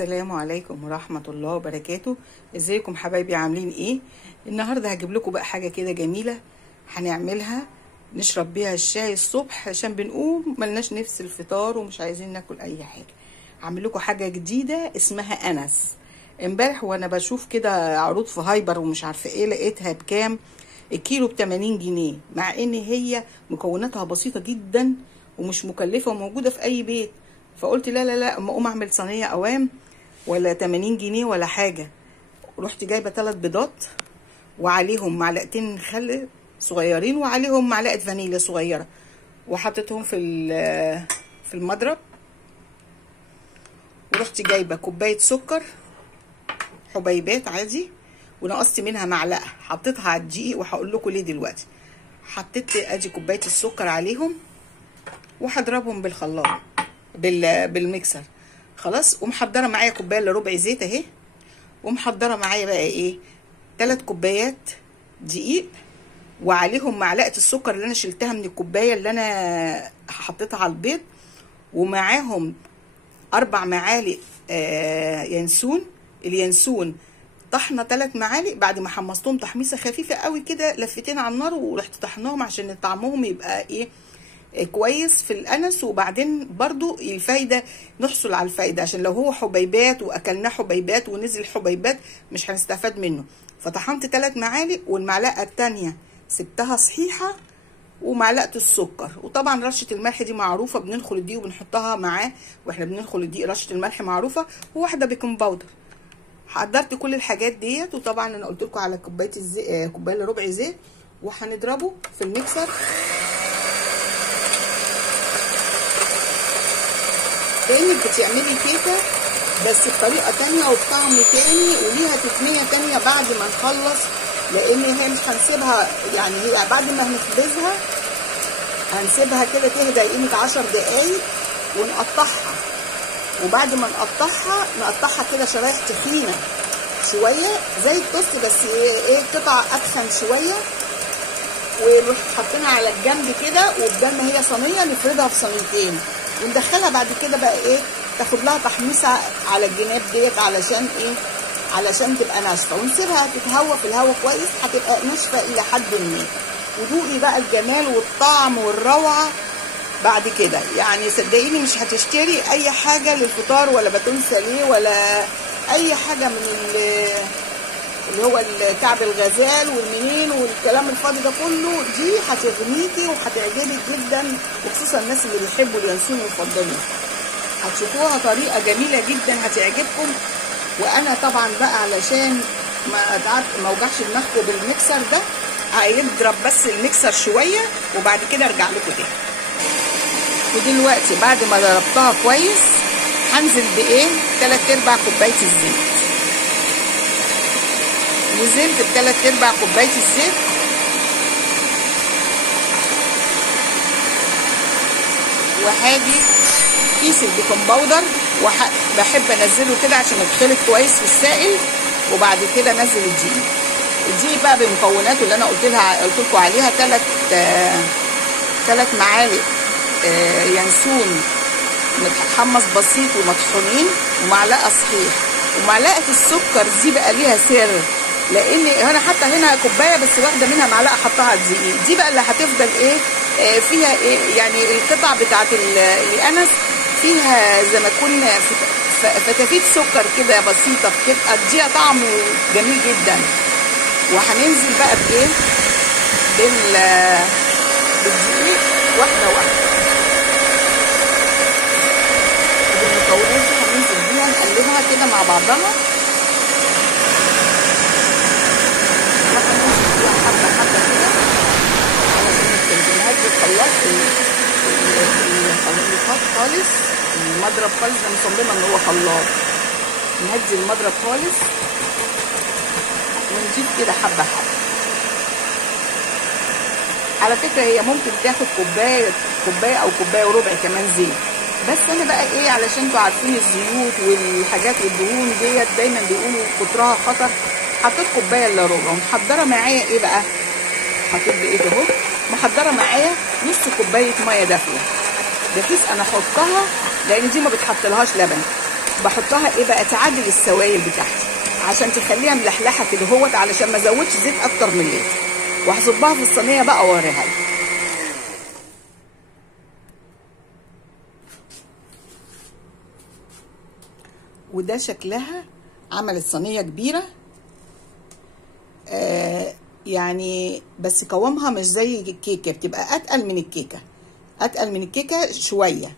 السلام عليكم ورحمة الله وبركاته. ازيكم حبايبي، عاملين ايه؟ النهاردة هجيب لكم بقى حاجة كده جميلة هنعملها نشرب بيها الشاي الصبح عشان بنقوم ملناش نفس الفطار ومش عايزين ناكل اي حاجة. هعمل لكم حاجة جديدة اسمها انس. امبارح وانا بشوف كده عروض في هايبر ومش عارفة ايه لقيتها بكام؟ الكيلو ب80 جنيه، مع ان هي مكوناتها بسيطة جدا ومش مكلفة وموجودة في اي بيت. فقلت لا لا لا، اما اقوم اعمل صينيه قوام ولا 80 جنيه ولا حاجه. رحت جايبه 3 بيضات وعليهم معلقتين خل صغيرين وعليهم معلقه فانيليا صغيره، وحطيتهم في المضرب. ورحت جايبه كوبايه سكر حبيبات عادي ونقصت منها معلقه حطيتها على الدقيق، وهقول لكم ليه دلوقتي. حطيت ادي كوبايه السكر عليهم وهضربهم بالخلاط بالميكسر. خلاص. ومحضره معايا كوبايه الا ربع زيت اهي، ومحضره معايا بقى ايه 3 كوبايات دقيق وعليهم معلقه السكر اللي انا شلتها من الكوبايه اللي انا حطيتها على البيض، ومعاهم 4 معالق ينسون. اليانسون طحنه 3 معالق بعد ما حمصتهم تحميصه خفيفه قوي كده، لفتين على النار ورحت طحناهم عشان طعمهم يبقى ايه كويس في الانس. وبعدين برضو الفايده نحصل على الفايده، عشان لو هو حبيبات واكلناه حبيبات ونزل حبيبات مش هنستفاد منه. فطحنت 3 معالق، والمعلقه الثانيه سبتها صحيحه، ومعلقه السكر. وطبعا رشه الملح دي معروفه، بننخل الدقيق وبنحطها معاه واحنا بننخل الدقيق. رشه الملح معروفه، وواحده بيكنج باودر. حضرت كل الحاجات ديت، وطبعا انا قلت لكم على كوبايه الزيت، كوبايه الا ربع زيت، وهنضربه في الميكسر. كأنك بتعملي كيكه بس بطريقه تانية وبطعم تاني وليها تقنيه تانية بعد ما نخلص، لان هي مش هنسيبها، يعني هي بعد ما هنخبزها هنسيبها كده تهدى قيمه 10 دقايق ونقطعها. وبعد ما نقطعها كده شرايح تخينه شويه زي التوست، بس ايه قطع اتخن شويه، ونروح حاطينها على الجنب كده. وبدل ما هي صينيه نفردها في صينيتين وندخلها بعد كده بقى ايه تاخد لها تحميصه على الجناب ديت علشان ايه علشان تبقى ناشفه، ونسيبها تتهوى في الهواء كويس هتبقى ناشفه الى حد ما. ودوقي بقى الجمال والطعم والروعه بعد كده. يعني صدقيني مش هتشتري اي حاجه للفطار ولا باتون ساليه ولا اي حاجه من اللي هو كعب الغزال والمنين والكلام الفاضي ده كله. دي هتغنيكي وهتعجبك جدا، وخصوصا الناس اللي بيحبوا اليانسون ويفضلوه. هتشوفوها طريقه جميله جدا هتعجبكم. وانا طبعا بقى علشان ما اوجعش دماغكم بالميكسر ده هيضرب بس الميكسر شويه وبعد كده ارجع لكم تاني. ودلوقتي بعد ما ضربتها كويس هنزل بايه 3/4 كوبايه الزيت. نزلت ب3/4 كوبايه الزيت، وهاجي كيس البيكنج باودر بحب انزله كده عشان يتخلط كويس في السائل. وبعد كده انزل الدقيق بقى بمكوناته اللي انا قلت لكم عليها. 3 معالق ينسون متحمص بسيط ومطحونين، ومعلقه صحيح. ومعلقه السكر دي بقى ليها سر، لان انا حتى هنا كوبايه بس واخده منها معلقه حطها على الدقيق. دي بقى اللي هتفضل ايه فيها ايه يعني القطع بتاعت الانس فيها زي ما تكون فتافيت سكر كده بسيطه، بتبقى تديها طعم جميل جدا. وهننزل بقى بايه بالدقيق واحده واحده. المكونات دي هننزل بيها نقلبها كده مع بعضها، وهننزل بيها حبه حبه كده علشان نهدي الخلاط خالص، المضرب خالص. انا مصممه ان هو خلاط. نهدي المضرب خالص ونجيب كده حبه حبه. على فكره هي ممكن تاخد كوبايه او كوبايه وربع كمان زيت، بس انا بقى ايه علشان انتوا عارفين الزيوت والحاجات والدهون ديت دايما بيقولوا كترها خطر. حطيت كوبايه الا ربع. ومحضره معايا ايه بقى، حطيت بايدي اهو محضره معايا نص كوبايه ميه دافيه. ده كيس انا احطها لان دي ما بتحطلهاش لبن. بحطها ايه بقى تعادل السوائل بتاعتي عشان تخليها ملحلحه كده اهوت، علشان ما ازودش زيت اكتر من اللازم. وهصبها في الصينيه بقى واوريها لكم. وده شكلها، عملت صينيه كبيره يعني، بس قوامها مش زي الكيكه، بتبقى اتقل من الكيكه، اتقل من الكيكه شويه.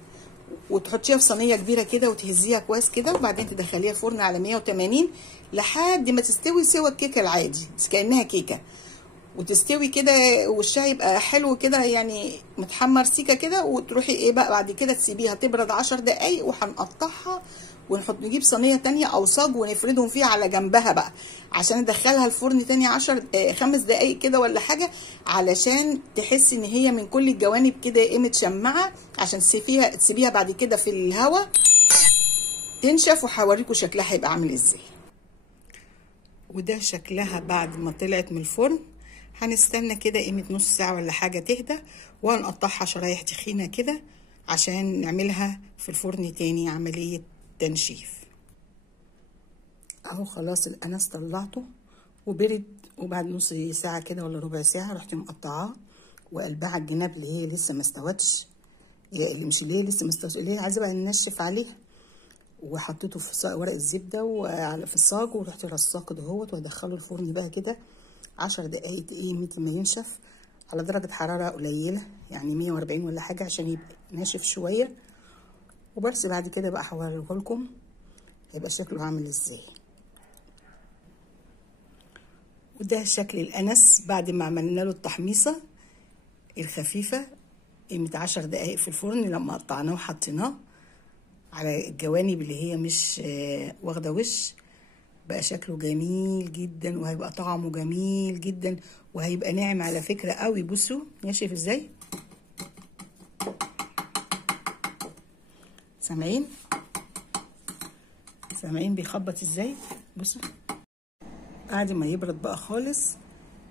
وتحطيها في صينيه كبيره كده وتهزيها كويس كده، وبعدين تدخليها الفرن على 180 لحد ما تستوي سوا الكيكه العادي، بس كانها كيكه، وتستوي كده وشها يبقى حلو كده يعني متحمر سيكه كده. وتروحي ايه بقى بعد كده تسيبيها تبرد 10 دقايق، وهنقطعها نجيب صينيه تانية او صاج ونفردهم فيها على جنبها بقى، عشان ندخلها الفرن تاني 5 دقايق كده ولا حاجه، علشان تحسي ان هي من كل الجوانب كده ايه متشمعه، عشان تسيبيها بعد كده في الهواء تنشف. وهوريكم شكلها هيبقى عامل ازاي. وده شكلها بعد ما طلعت من الفرن. هنستنى كده قيمه نص ساعه ولا حاجه تهدى، وهنقطعها شرايح تخينه كده عشان نعملها في الفرن تاني عمليه تنشيف. اهو خلاص الانس طلعته وبرد، وبعد نص ساعه كده ولا ربع ساعه رحت مقطعاه وقلبها على الجناب اللي هي لسه ما استوتش، اللي مش اللي هي لسه ما استوتش، اللي هي عايزه بقى ننشف عليها. وحطيته في ورق الزبده وعلى في الصاج، ورحت رصاقه دهوت وادخله الفرن بقى كده 10 دقايق ايه مثل ما ينشف على درجه حراره قليله، يعني 140 ولا حاجه، عشان يبقى ناشف شويه. وبس بعد كده بقى هوريه لكم هيبقى شكله عامل ازاي. وده شكل الانس بعد ما عملنا له التحميصه الخفيفه قيمه 10 دقايق في الفرن، لما قطعناه وحطيناه على الجوانب اللي هي مش واخده وش، بقى شكله جميل جدا، وهيبقى طعمه جميل جدا، وهيبقى ناعم على فكره قوي. بصوا ناشف ازاي، سامعين بيخبط ازاي؟ بصوا. بعد ما يبرد بقى خالص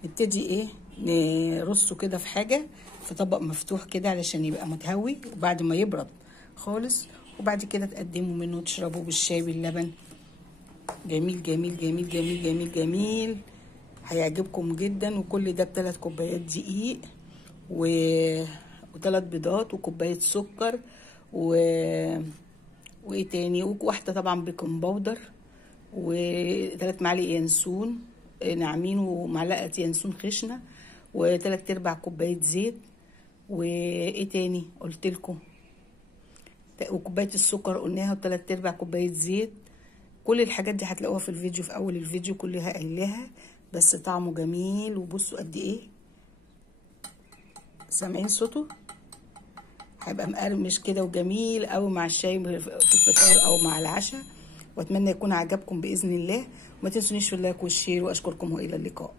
نبتدي ايه نرصه كده في حاجه، في طبق مفتوح كده علشان يبقى متهوي. وبعد ما يبرد خالص وبعد كده تقدموا منه وتشربوا بالشاي باللبن. جميل جميل جميل جميل جميل جميل، هيعجبكم جدا. وكل ده ب3 كوبايات دقيق و3 بيضات وكوبايه سكر وايه تاني، وواحده طبعا بيكنج باودر، و3 معالق ينسون ناعمين، ومعلقه ينسون خشنه، و3/4 كوبايه زيت، وايه تاني قلت لكم، وكوبايه السكر قلناها، و3/4 كوبايه زيت. كل الحاجات دي هتلاقوها في الفيديو، في اول الفيديو كلها قايلاها، بس طعمه جميل. وبصوا قد ايه، سامعين صوته؟ هيبقى مقرمش كده وجميل قوي مع الشاي في الفطار او مع العشاء. واتمنى يكون عجبكم باذن الله، وما تنسونيش في اللايك والشير، واشكركم والى اللقاء.